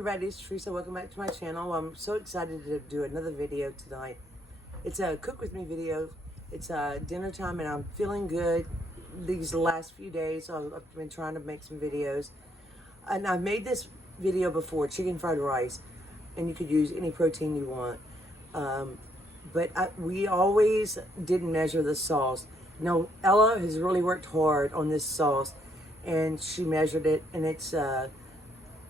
everybody, it's Teresa. Welcome back to my channel. I'm so excited to do another video tonight. It's a cook with me video. It's dinner time and I'm feeling good these last few days. So I've been trying to make some videos. And I've made this video before, chicken fried rice. And you could use any protein you want. We always didn't measure the sauce. Now, Ella has really worked hard on this sauce. And she measured it, and it's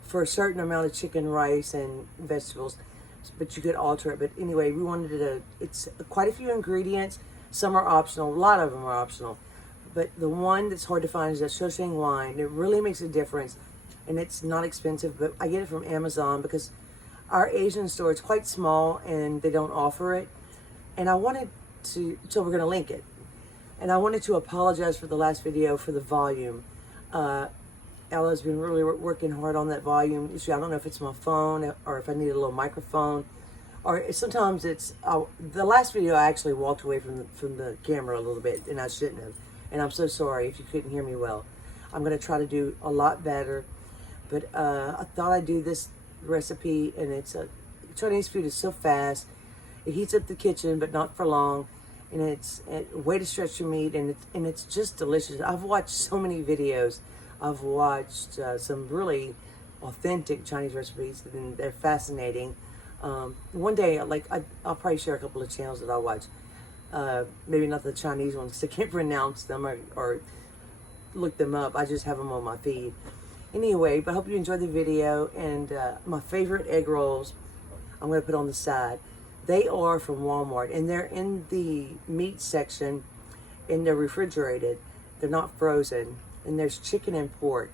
for a certain amount of chicken, rice, and vegetables, but you could alter it. But anyway, we wanted to, it's quite a few ingredients. Some are optional, a lot of them are optional. But the one that's hard to find is that Sautéing wine. It really makes a difference, and it's not expensive, but I get it from Amazon because our Asian store is quite small, and they don't offer it. And I wanted to, so we're gonna link it. And I wanted to apologize for the last video for the volume. Ella's been really working hard on that volume issue. I don't know if it's my phone or if I need a little microphone, or sometimes it's the last video I actually walked away from the camera a little bit, and I shouldn't have. And I'm so sorry if you couldn't hear me well. I'm going to try to do a lot better, but I thought I'd do this recipe, and it's Chinese food is so fast. It heats up the kitchen, but not for long, and it's a way to stretch your meat, and it's just delicious. I've watched so many videos. I've watched some really authentic Chinese recipes, and they're fascinating. One day, I'll probably share a couple of channels that I watch. Maybe not the Chinese ones, because I can't pronounce them or look them up. I just have them on my feed. Anyway, but I hope you enjoyed the video. And my favorite egg rolls, I'm going to put on the side. They are from Walmart, and they're in the meat section, and they're refrigerated. They're not frozen. And there's chicken and pork.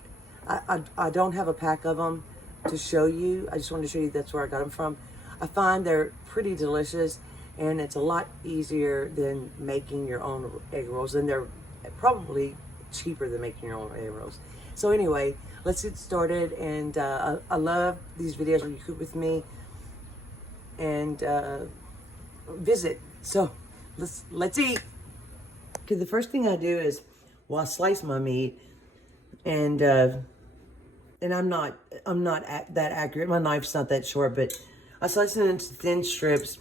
I don't have a pack of them to show you. I just wanted to show you that's where I got them from. I find they're pretty delicious, and it's a lot easier than making your own egg rolls, and they're probably cheaper than making your own egg rolls. So anyway, let's get started. And I love these videos where you cook with me and visit. So let's eat. Okay, the first thing I do is, well, I slice my meat, and I'm not that accurate. My knife's not that short, but I slice it into thin strips,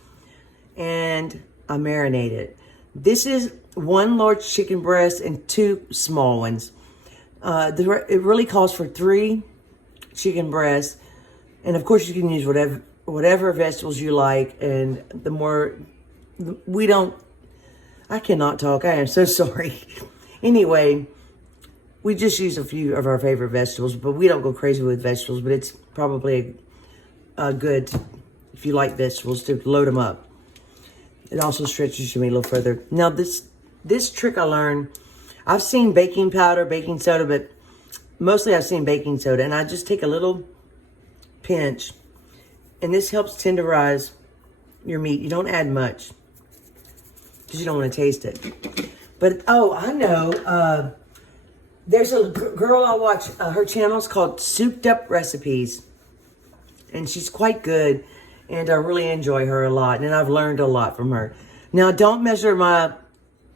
and I marinate it. This is 1 large chicken breast and 2 small ones. It really calls for 3 chicken breasts, and of course you can use whatever vegetables you like. And I cannot talk. I am so sorry. Anyway, we just use a few of our favorite vegetables, but we don't go crazy with vegetables, but it's probably good, if you like vegetables, to load them up. It also stretches your meat a little further. Now, this trick I learned, I've seen baking powder, baking soda, but mostly I've seen baking soda, and I just take a little pinch, and this helps tenderize your meat. You don't add much, because you don't want to taste it. But, oh, I know, there's a girl I watch, her channel's called Souped Up Recipes, and she's quite good, and I really enjoy her a lot, and I've learned a lot from her. Now, don't measure my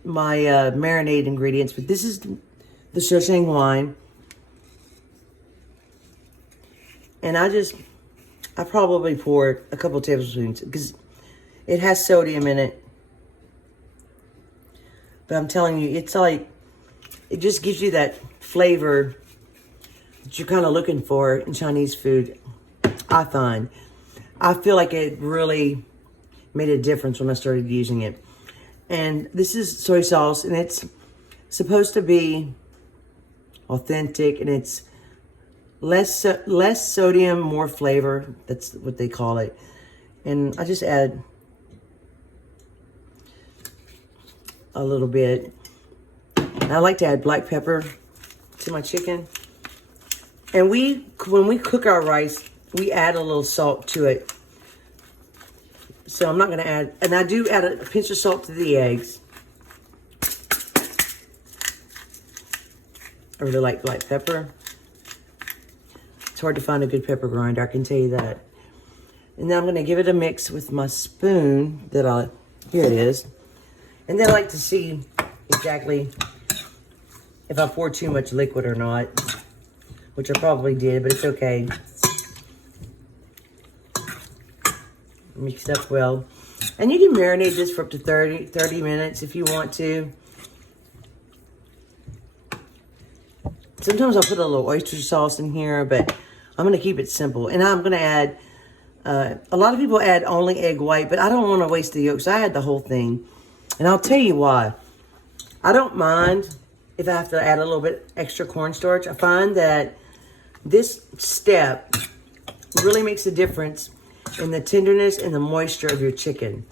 marinade ingredients, but this is the Sautéing wine, and I probably pour a couple tablespoons, because it has sodium in it. But I'm telling you, it's like, it just gives you that flavor that you're kind of looking for in Chinese food, I find. I feel like it really made a difference when I started using it. And this is soy sauce, and it's supposed to be authentic, and it's less sodium, more flavor. That's what they call it. And I just add a little bit. I like to add black pepper to my chicken. And when we cook our rice, we add a little salt to it. So I'm not going to add, and I do add a pinch of salt to the eggs. I really like black pepper. It's hard to find a good pepper grinder, I can tell you that. And then I'm going to give it a mix with my spoon here it is. And then I like to see exactly if I pour too much liquid or not, which I probably did, but it's okay. Mix it up well. And you can marinate this for up to 30 minutes if you want to. Sometimes I'll put a little oyster sauce in here, but I'm going to keep it simple. And I'm going to add, a lot of people add only egg white, but I don't want to waste the yolk, so I add the whole thing. And I'll tell you why. I don't mind if I have to add a little bit extra cornstarch. I find that this step really makes a difference in the tenderness and the moisture of your chicken.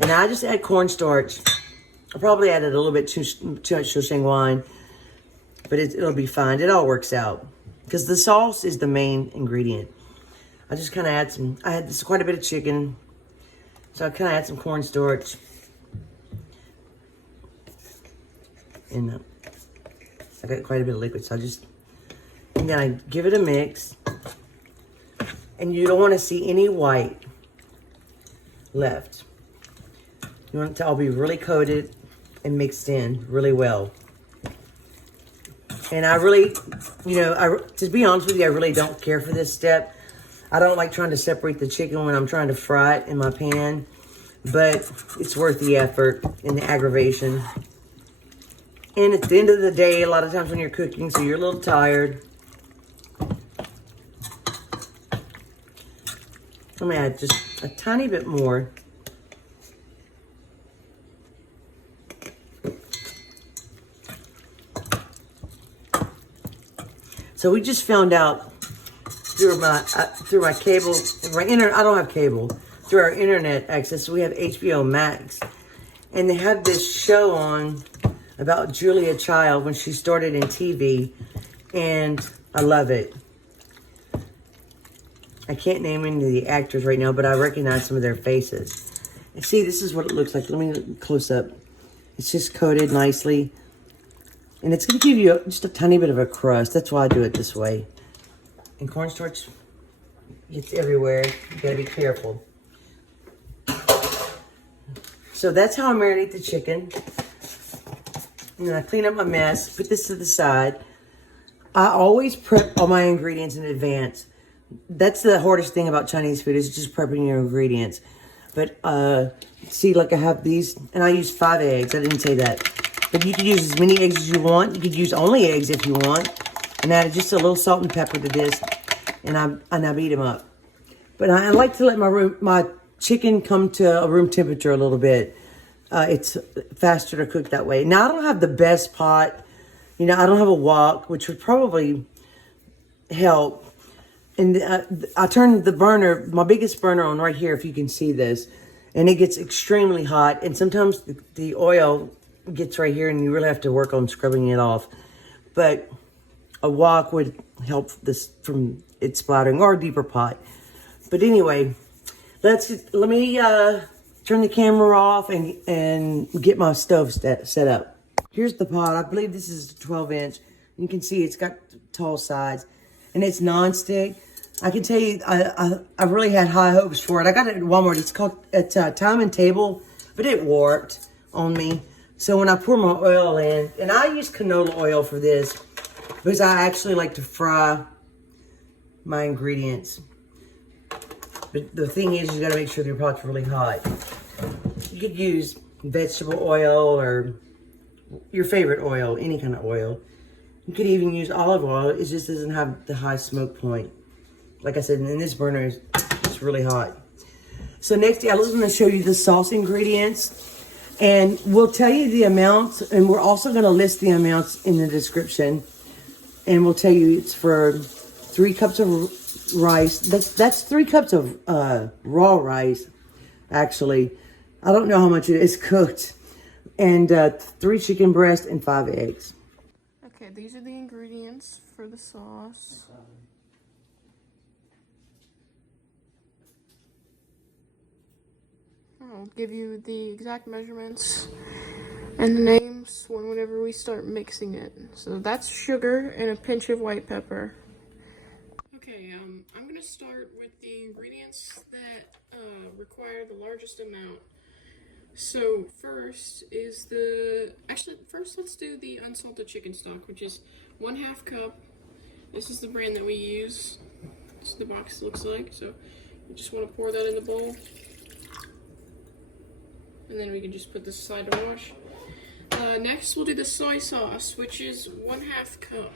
And I just add cornstarch. I probably added a little bit too much Hoisin wine, but it'll be fine. It all works out because the sauce is the main ingredient. I just kind of add some, I had quite a bit of chicken, so I kind of add some cornstarch. And I got quite a bit of liquid, so and then I give it a mix. And you don't want to see any white left. You want it to all be really coated and mixed in really well. And I really, to be honest with you, I really don't care for this step. I don't like trying to separate the chicken when I'm trying to fry it in my pan, but it's worth the effort and the aggravation. And at the end of the day, a lot of times when you're cooking, so you're a little tired, I'm gonna add just a tiny bit more. So we just found out through my cable, I don't have cable, through our internet access, we have HBO Max, and they have this show on about Julia Child when she started in TV, and I love it. I can't name any of the actors right now, but I recognize some of their faces. And see, this is what it looks like. Let me look close up. It's just coated nicely. And it's going to give you just a tiny bit of a crust. That's why I do it this way. And cornstarch gets everywhere. You got to be careful. So that's how I marinate the chicken. And then I clean up my mess. Put this to the side. I always prep all my ingredients in advance. That's the hardest thing about Chinese food is just prepping your ingredients. But see, like I have these, and I use 5 eggs. I didn't say that. But you could use as many eggs as you want. You could use only eggs if you want. And add just a little salt and pepper to this. And I beat them up. But I like to let my chicken come to a room temperature a little bit. It's faster to cook that way. Now, I don't have the best pot. I don't have a wok, which would probably help. And I turned the burner, my biggest burner, on right here, if you can see this. And it gets extremely hot. And sometimes the oil gets right here, and you really have to work on scrubbing it off. But a wok would help this from it splattering, or a deeper pot. But anyway, let me turn the camera off and get my stove set up. Here's the pot. I believe this is a 12-inch. You can see it's got tall sides. And it's non-stick. I can tell you, I really had high hopes for it. I got it at Walmart. It's called Time and Table, but it warped on me. So when I pour my oil in, and I use canola oil for this, because I actually like to fry my ingredients. But the thing is, you got to make sure your pot's really hot. You could use vegetable oil or your favorite oil, any kind of oil. You could even use olive oil. It just doesn't have the high smoke point. Like I said, and this burner is just really hot. So next, I was going to show you the sauce ingredients. And we'll tell you the amounts. And we're also going to list the amounts in the description. And we'll tell you it's for 3 cups of rice. That's 3 cups of raw rice, actually. I don't know how much it is cooked. And 3 chicken breasts and 5 eggs. Okay, these are the ingredients for the sauce. I'll give you the exact measurements and the names whenever we start mixing it. So that's sugar and a pinch of white pepper. Okay, I'm gonna start with the ingredients that require the largest amount. So first let's do the unsalted chicken stock, which is 1/2 cup. This is the brand that we use. That's what the box looks like. So you just want to pour that in the bowl. And then we can just put this aside to wash. Next, we'll do the soy sauce, which is 1/2 cup.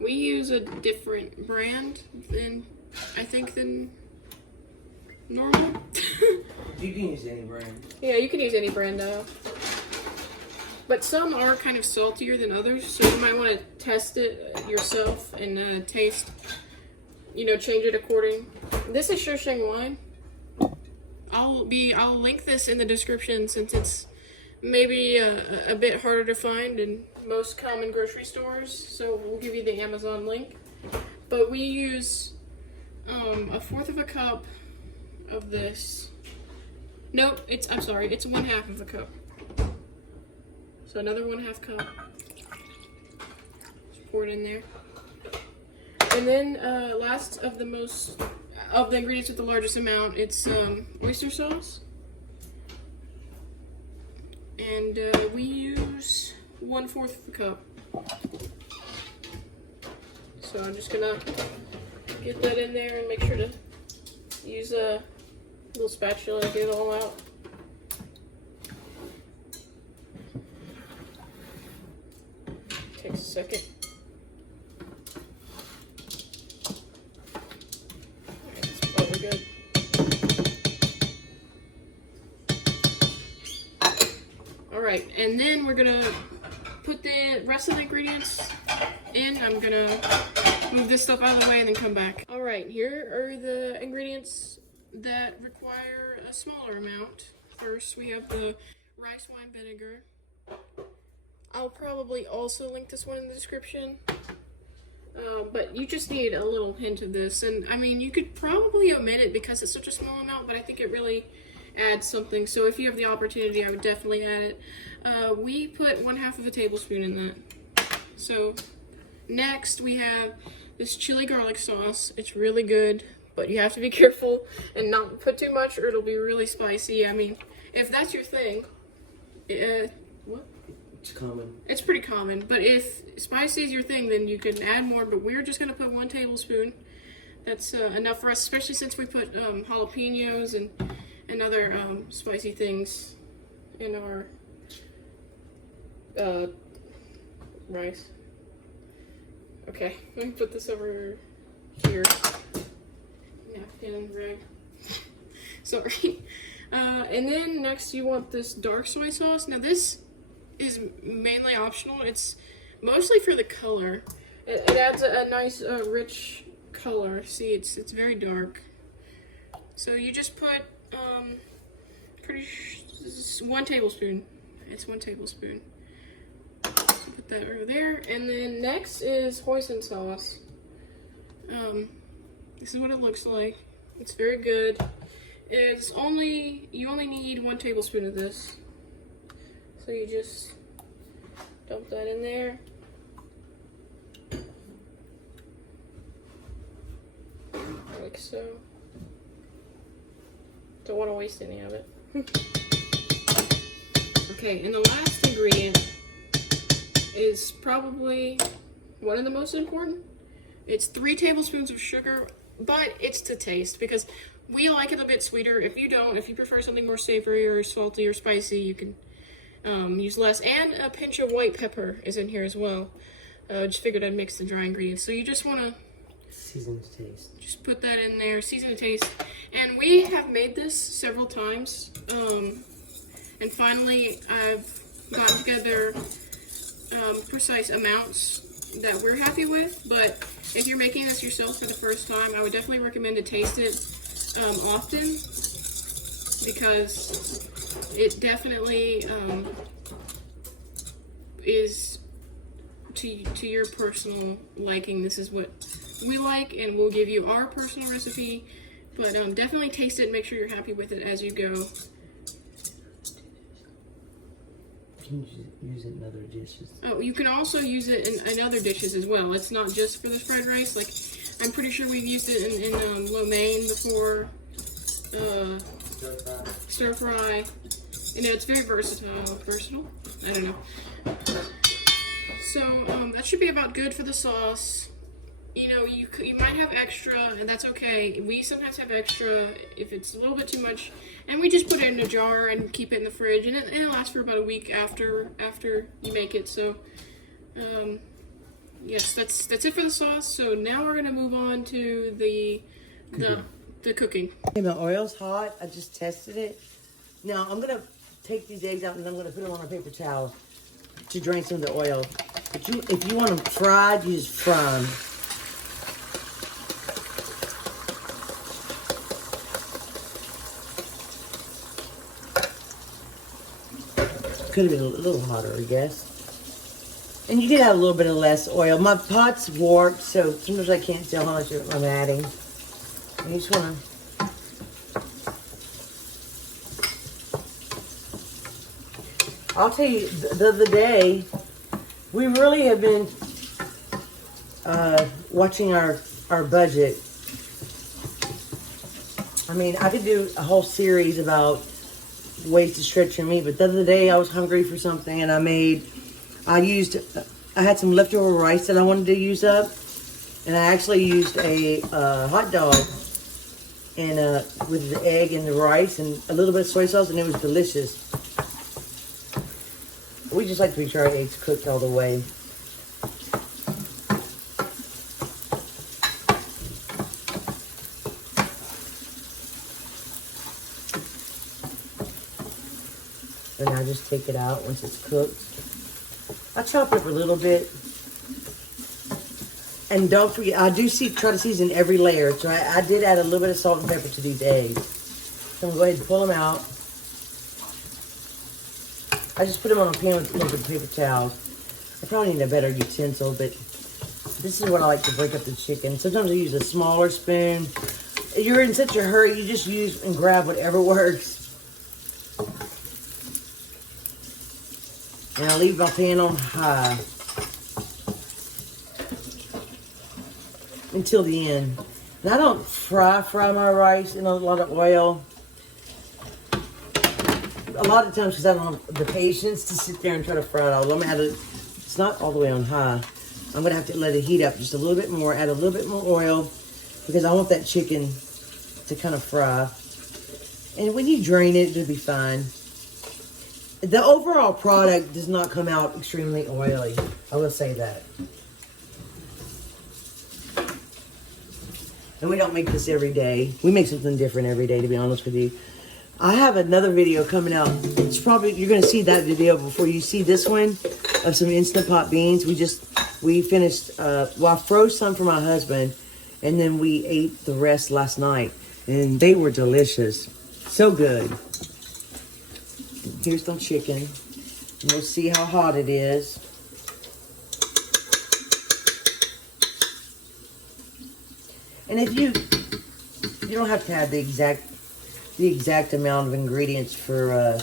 We use a different brand than normal. You can use any brand. Yeah, you can use any brand though. But some are kind of saltier than others, so you might want to test it yourself and taste, change it according. This is Shosheng wine. I'll link this in the description since it's maybe a bit harder to find in most common grocery stores, so we'll give you the Amazon link. But we use 1/4 cup of this. Nope, I'm sorry, it's 1/2 cup. So another 1/2 cup. Just pour it in there. And then last of the ingredients with the largest amount, it's oyster sauce. And we use 1/4 cup. So I'm just gonna get that in there and make sure to use a little spatula to get it all out. Takes a second. Alright, that's probably good. Alright, and then we're gonna put the rest of the ingredients in. I'm gonna move this stuff out of the way and then come back. Alright, here are the ingredients that require a smaller amount. First, we have the rice wine vinegar. I'll probably also link this one in the description. But you just need a little hint of this. And I mean, you could probably omit it because it's such a small amount, but I think it really adds something. So if you have the opportunity, I would definitely add it. We put 1/2 tablespoon in that. So next we have this chili garlic sauce. It's really good, but you have to be careful and not put too much or it'll be really spicy. I mean, if that's your thing, what? It's common. It's pretty common, but if spicy is your thing, then you can add more, but we're just going to put 1 tablespoon. That's enough for us, especially since we put jalapenos and other spicy things in our rice. Okay, let me put this over here. Napkin, rag. Sorry. And then next you want this dark soy sauce. Now this is mainly optional. It's mostly for the color. It adds a nice rich color. See, it's very dark. So you just put 1 tablespoon. It's 1 tablespoon. So put that over there. And then next is hoisin sauce. This is what it looks like. It's very good. You only need 1 tablespoon of this. So you just dump that in there. Like so. Don't want to waste any of it. Okay, and the last ingredient is probably one of the most important. It's 3 tablespoons of sugar, but it's to taste because we like it a bit sweeter. If you don't, if you prefer something more savory or salty or spicy, you can use less. And a pinch of white pepper is in here as well. Just figured I'd mix the dry ingredients. So you just want to season to taste. Just put that in there, season to taste. And we have made this several times. And finally, I've gotten together precise amounts that we're happy with. But if you're making this yourself for the first time, I would definitely recommend to taste it often because it definitely is to your personal liking. This is what we like, and we'll give you our personal recipe. But definitely taste it and make sure you're happy with it as you go. You can use it in other dishes. Oh, you can also use it in other dishes as well. It's not just for the fried rice. Like, I'm pretty sure we've used it in lo mein before. Stir fry. You know, it's very versatile. Versatile? I don't know. So, that should be about good for the sauce. you know, you might have extra, and that's okay. We sometimes have extra if it's a little bit too much, and we just put it in a jar and keep it in the fridge, and it lasts for about a week after you make it. So, yes, that's it for the sauce. So now we're gonna move on to the cooking. Okay, my oil's hot. I just tested it. Now I'm gonna take these eggs out and I'm gonna put them on a paper towel to drain some of the oil. If you want them fried, you just fry them. Could have been a little hotter, I guess. And you did have a little bit of less oil. My pot's warped, so sometimes I can't tell how much I'm adding. I just want to... I'll tell you, the other day, we really have been watching our budget. I mean, I could do a whole series about ways to stretch your meat, but the other day I was hungry for something and I had some leftover rice that I wanted to use up, and I actually used a hot dog and with the egg and the rice and a little bit of soy sauce, and it was delicious. We just like to make sure our eggs cooked all the way. And I just take it out once it's cooked. I chop it up a little bit. And don't forget, I do try to season every layer. So I did add a little bit of salt and pepper to these eggs. So I'm going to go ahead and pull them out. I just put them on a pan with paper towels. I probably need a better utensil, but this is what I like to break up the chicken. Sometimes I use a smaller spoon. If you're in such a hurry, you just use and grab whatever works. And I leave my pan on high until the end. And I don't fry my rice in a lot of oil. A lot of times because I don't have the patience to sit there and try to fry it all. Let me add it. It's not all the way on high. I'm going to have to let it heat up just a little bit more. Add a little bit more oil because I want that chicken to kind of fry. And when you drain it, it'll be fine. The overall product does not come out extremely oily. I will say that. And we don't make this every day. We make something different every day, to be honest with you. I have another video coming out. It's probably, you're going to see that video before you see this one of some Instant Pot beans. We finished, well, I froze some for my husband, and then we ate the rest last night. And they were delicious. So good. Here's some chicken. And we'll see how hot it is. And if you don't have to have the exact amount of ingredients for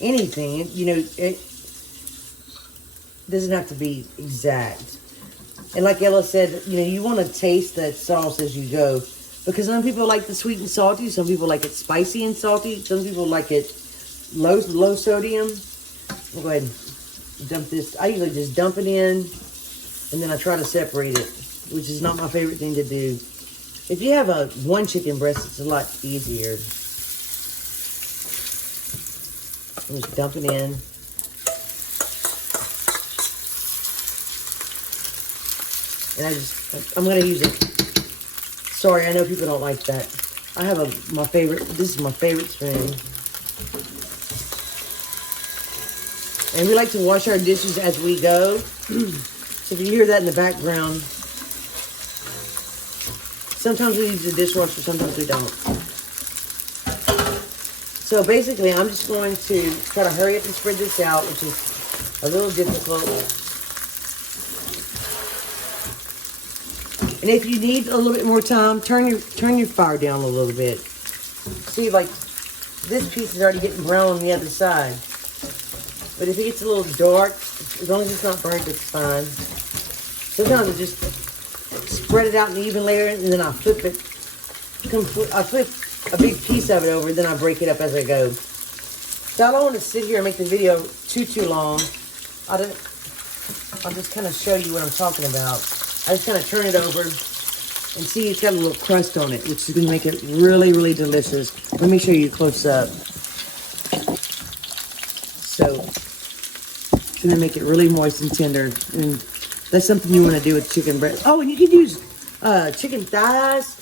anything. You know, it doesn't have to be exact. And like Ella said, you know, you want to taste that sauce as you go. Because some people like the sweet and salty. Some people like it spicy and salty. Some people like it low sodium. I'll go ahead and dump this. I usually just dump it in. And then I try to separate it, which is not my favorite thing to do. If you have one chicken breast, it's a lot easier. Just dump it in. And I'm going to use it. Sorry, I know people don't like that. I have my favorite, this is my favorite spoon. And we like to wash our dishes as we go. So if you hear that in the background, sometimes we use the dishwasher, sometimes we don't. So basically, I'm just going to try to hurry up and spread this out, which is a little difficult. And if you need a little bit more time, turn your fire down a little bit. See, like, this piece is already getting brown on the other side. But if it gets a little dark, as long as it's not burnt, it's fine. Sometimes I just spread it out in even layer, and then I flip it. I flip a big piece of it over, and then I break it up as I go. So I don't want to sit here and make the video too long. I'll just kind of show you what I'm talking about. I just kind of turn it over and see it's got a little crust on it, which is going to make it really, really delicious. Let me show you close up. So it's going to make it really moist and tender. And that's something you want to do with chicken breast. Oh, and you can use chicken thighs.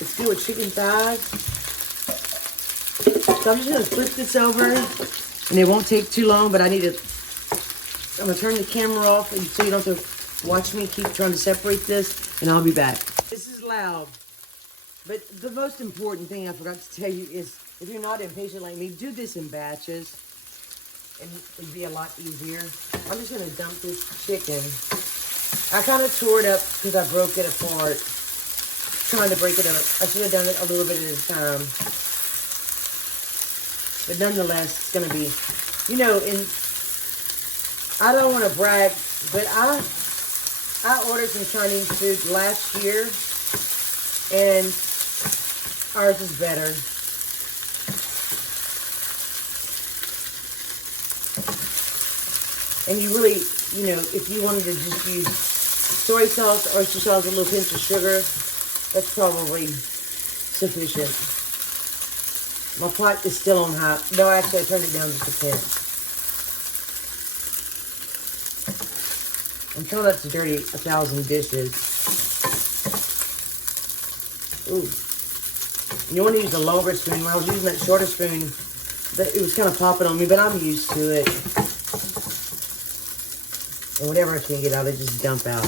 It's good with chicken thighs. So I'm just going to flip this over, and it won't take too long, but I'm going to turn the camera off so you don't have to watch me keep trying to separate this, and I'll be back. This is loud, but the most important thing I forgot to tell you is if you're not impatient like me, do this in batches, and it'd be a lot easier. I'm just going to dump this chicken. I kind of tore it up because I broke it apart, trying to break it up. I should have done it a little bit at a time. But nonetheless, it's going to be, you know, I don't want to brag, but I ordered some Chinese food last year, and ours is better. And you really, you know, if you wanted to just use soy sauce, oyster sauce, a little pinch of sugar, that's probably sufficient. My pot is still on high. No, actually, I turned it down just a pinch. I'm trying not to dirty 1,000 dishes. Ooh. You want to use the longer spoon. When I was using that shorter spoon, it was kind of popping on me, but I'm used to it. And whatever I can get out, I just dump out.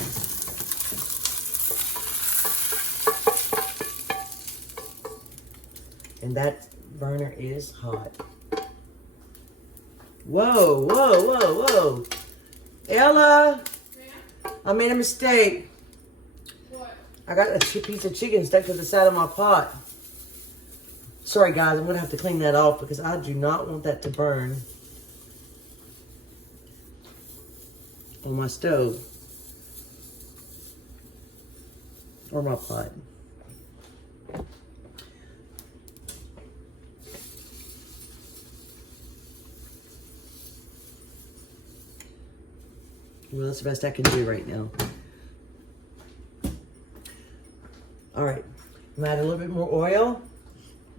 And that burner is hot. Whoa, whoa, whoa, whoa. Ella! Yeah? I made a mistake. What? I got a piece of chicken stuck to the side of my pot. Sorry guys, I'm going to have to clean that off because I do not want that to burn on my stove or my pot. Well, that's the best I can do right now. All right, I'm gonna add a little bit more oil.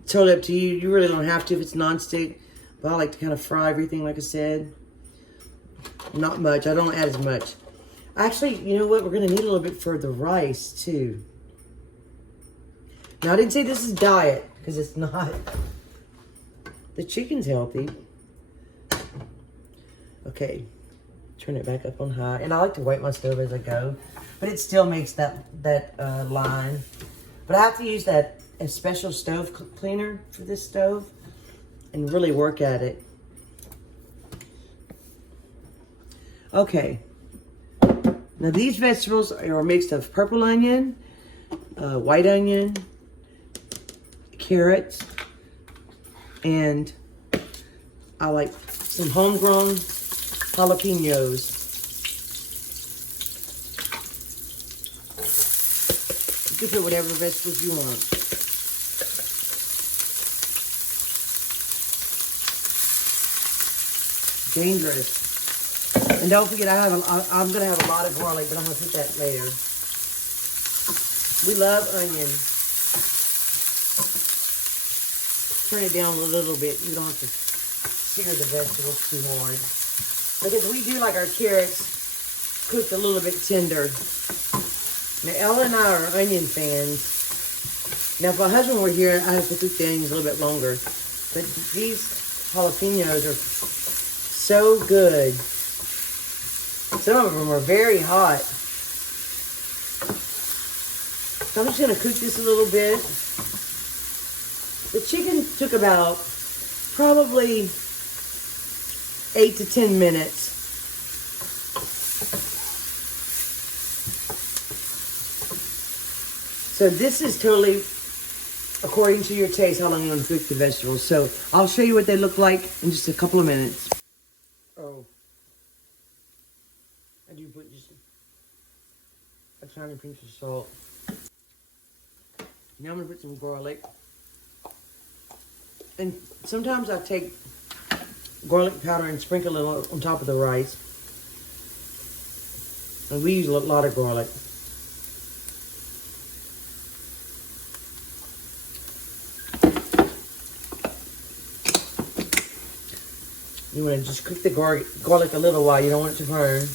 Totally up to you. You really don't have to if it's nonstick, but I like to kind of fry everything, like I said. Not much. I don't add as much. Actually, you know what? We're gonna need a little bit for the rice too. Now, I didn't say this is diet because it's not. The chicken's healthy. Okay. Turn it back up on high. And I like to wipe my stove as I go. But it still makes that line. But I have to use a special stove cleaner for this stove. And really work at it. Okay. Now these vegetables are a mix of purple onion, white onion, carrots, and I like some homegrown jalapenos. You can put whatever vegetables you want. Dangerous. And don't forget, I'm going to have a lot of garlic, but I'm going to put that later. We love onion. Turn it down a little bit. You don't have to sear the vegetables too hard. Because we do like our carrots cooked a little bit tender. Now, Ella and I are onion fans. Now, if my husband were here, I'd have to cook the onions a little bit longer. But these jalapenos are so good. Some of them are very hot. So I'm just going to cook this a little bit. The chicken took about probably 8 to 10 minutes. So this is totally according to your taste how long you want to cook the vegetables. So I'll show you what they look like in just a couple of minutes. Oh. I do put just a tiny pinch of salt. Now I'm going to put some garlic. And sometimes I take garlic powder and sprinkle it on top of the rice. And we use a lot of garlic. You want to just cook the garlic a little while. You don't want it to burn.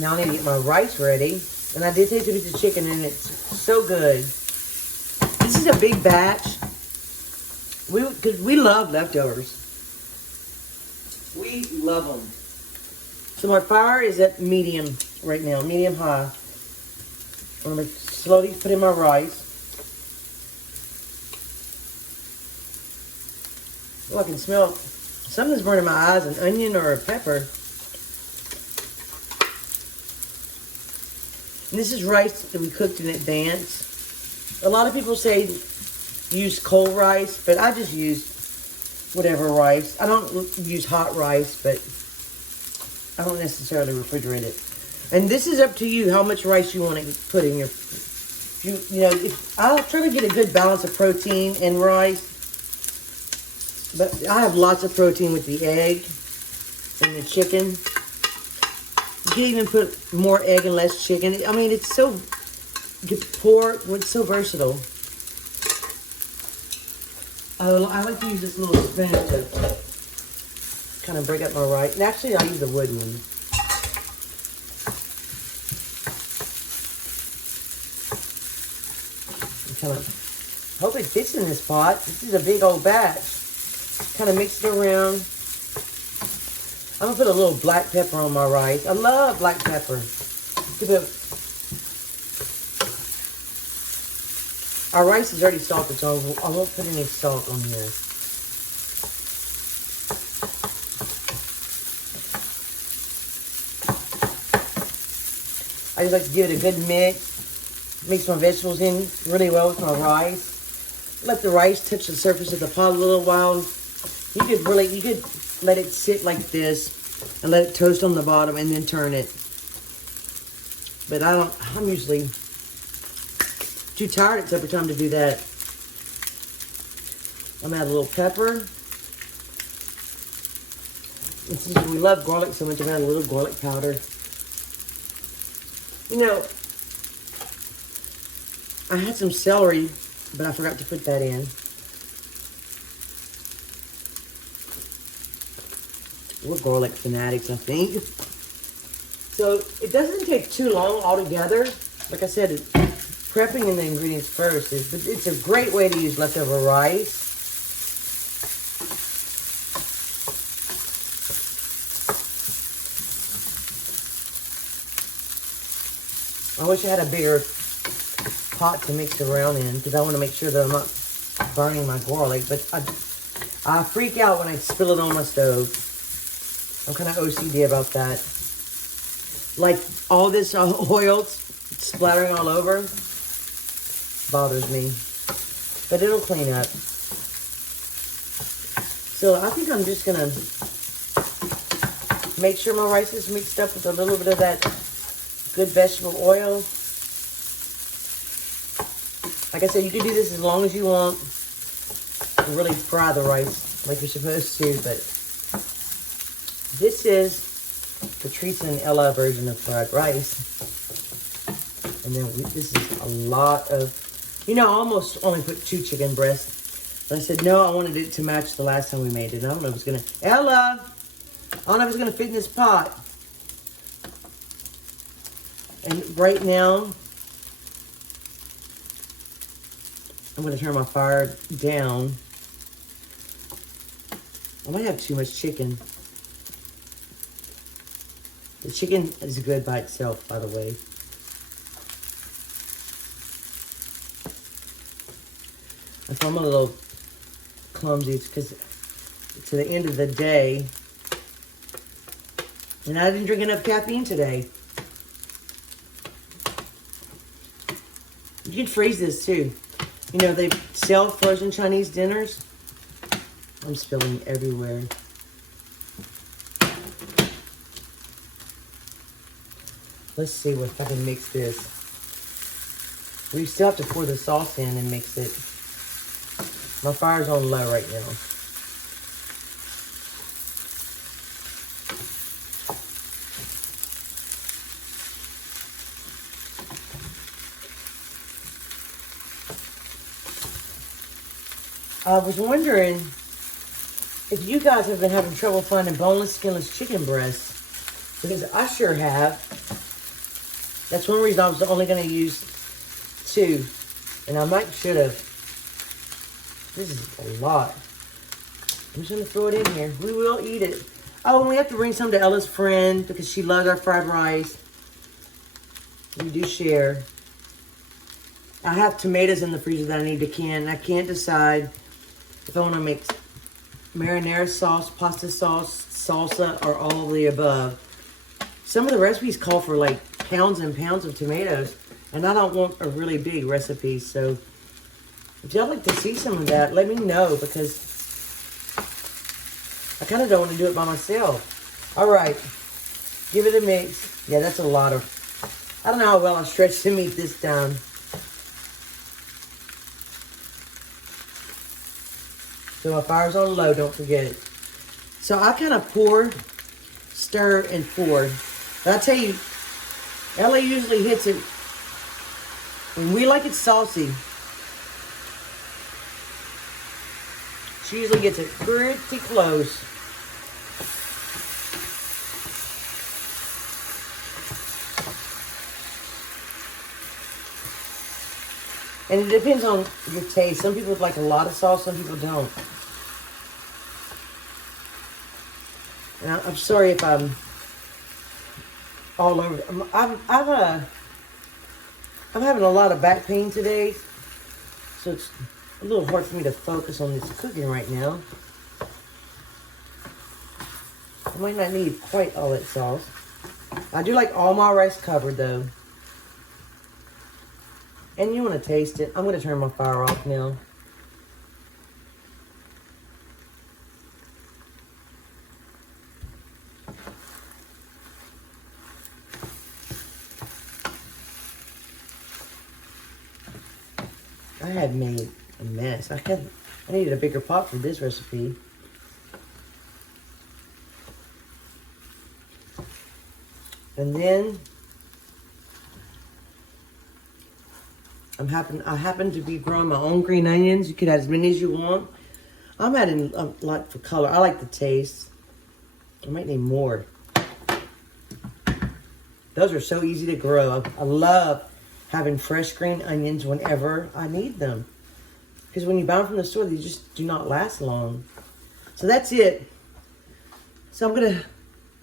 Now I need to get my rice ready. And I did take a piece of chicken and it's so good. This is a big batch. Because we love leftovers. We love them. So my fire is at medium right now, medium high. I'm going to slowly put in my rice. Oh, I can smell something's burning my eyes, an onion or a pepper. And this is rice that we cooked in advance. A lot of people say use cold rice, but I just use whatever rice. I don't use hot rice, but I don't necessarily refrigerate it. And this is up to you how much rice you want to put in your. I'll try to get a good balance of protein and rice. But I have lots of protein with the egg and the chicken. You can even put more egg and less chicken. I mean, it's so pork. It's so versatile. I like to use this little spoon to kind of break up my rice. And actually, I use the wooden one. Kind of hope it fits in this pot. This is a big old batch. Kind of mix it around. I'm gonna put a little black pepper on my rice. I love black pepper. Our rice is already salted, so I won't put any salt on here. I just like to give it a good mix. Mix my vegetables in really well with my rice. Let the rice touch the surface of the pot a little while. You could let it sit like this and let it toast on the bottom and then turn it. But I'm usually too tired at supper time to do that. I'm gonna add a little pepper. And since we love garlic so much, I'm gonna add a little garlic powder. You know, I had some celery, but I forgot to put that in. We're garlic fanatics, I think. So it doesn't take too long altogether. Like I said, prepping in the ingredients first it's a great way to use leftover rice. I wish I had a bigger pot to mix around in because I want to make sure that I'm not burning my garlic. But I freak out when I spill it on my stove. I'm kind of OCD about that. Like all this oil splattering all over bothers me. But it'll clean up. So I think I'm just going to make sure my rice is mixed up with a little bit of that good vegetable oil. Like I said, you can do this as long as you want. And really fry the rice like you're supposed to, but this is the Teresa and Ella version of fried rice. And then this is a lot of, I almost only put 2 chicken breasts. But I said, no, I wanted it to match the last time we made it. I don't know if it's going to, Ella, I don't know if it's going to fit in this pot. And right now, I'm going to turn my fire down. I might have too much chicken. The chicken is good by itself, by the way. If I'm a little clumsy, it's because to the end of the day, and I didn't drink enough caffeine today. You can freeze this too. They sell frozen Chinese dinners. I'm spilling everywhere. Let's see if I can mix this. We still have to pour the sauce in and mix it. My fire's on low right now. I was wondering if you guys have been having trouble finding boneless, skinless chicken breasts, because I sure have. That's one reason I was only going to use 2, and I should have. This is a lot. I'm just going to throw it in here. We will eat it. Oh, and we have to bring some to Ella's friend because she loves our fried rice. We do share. I have tomatoes in the freezer that I need to can. I can't decide if I want to make marinara sauce, pasta sauce, salsa, or all of the above. Some of the recipes call for like pounds and pounds of tomatoes, and I don't want a really big recipe. So if y'all like to see some of that, let me know, because I kind of don't want to do it by myself. All right, give it a mix. Yeah, that's a lot of, I don't know how well I stretched the meat this time. So my fire's on low, don't forget it. So I kind of pour, stir, and pour. But I tell you, Ella usually hits it, and we like it saucy. She usually gets it pretty close. And it depends on your taste. Some people like a lot of sauce, some people don't. And I'm sorry if I'm all over. I'm having a lot of back pain today, so it's a little hard for me to focus on this cooking right now. I might not need quite all that sauce. I do like all my rice covered though. And you want to taste it. I'm going to turn my fire off now. I had made a mess. I needed a bigger pot for this recipe. And then I happen to be growing my own green onions. You could add as many as you want. I'm adding a lot for color. I like the taste. I might need more. Those are so easy to grow. I love having fresh green onions whenever I need them, because when you buy them from the store, they just do not last long. So that's it. So I'm going to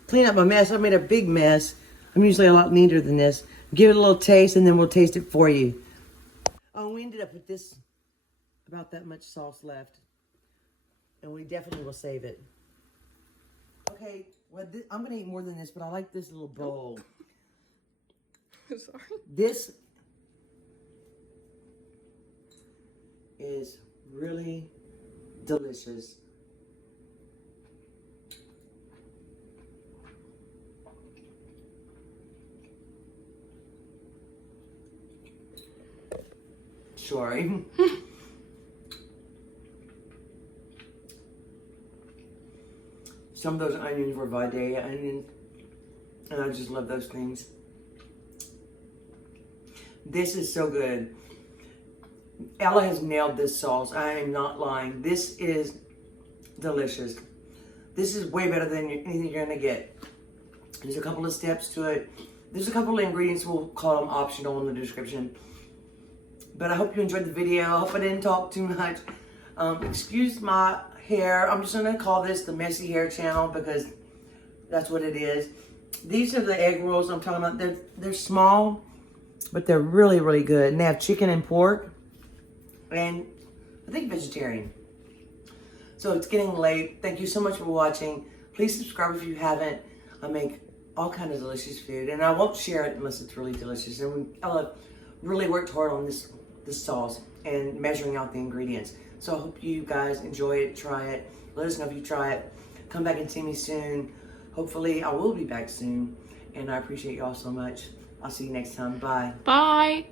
clean up my mess. I made a big mess. I'm usually a lot neater than this. Give it a little taste, and then we'll taste it for you. Oh, we ended up with this, about that much sauce left. And we definitely will save it. Okay, well, I'm going to eat more than this, but I like this little bowl. Sorry. This is really delicious. Sorry. Some of those onions were Vidalia onions, and I just love those things. This is so good. Ella has nailed this sauce. I am not lying. This is delicious. This is way better than anything you're gonna get. There's a couple of steps to it. There's a couple of ingredients, we'll call them optional in the description. But I hope you enjoyed the video. I hope I didn't talk too much. Excuse my hair. I'm just gonna call this the messy hair channel because that's what it is. These are the egg rolls I'm talking about. They're small, but they're really, really good. And they have chicken and pork, and I think vegetarian. So it's getting late. Thank you so much for watching. Please subscribe if you haven't. I make all kinds of delicious food, and I won't share it unless it's really delicious. And Ella really worked hard on this sauce and measuring out the ingredients. So I hope you guys enjoy it, try it. Let us know if you try it. Come back and see me soon. Hopefully I will be back soon. And I appreciate y'all so much. I'll see you next time. Bye. Bye.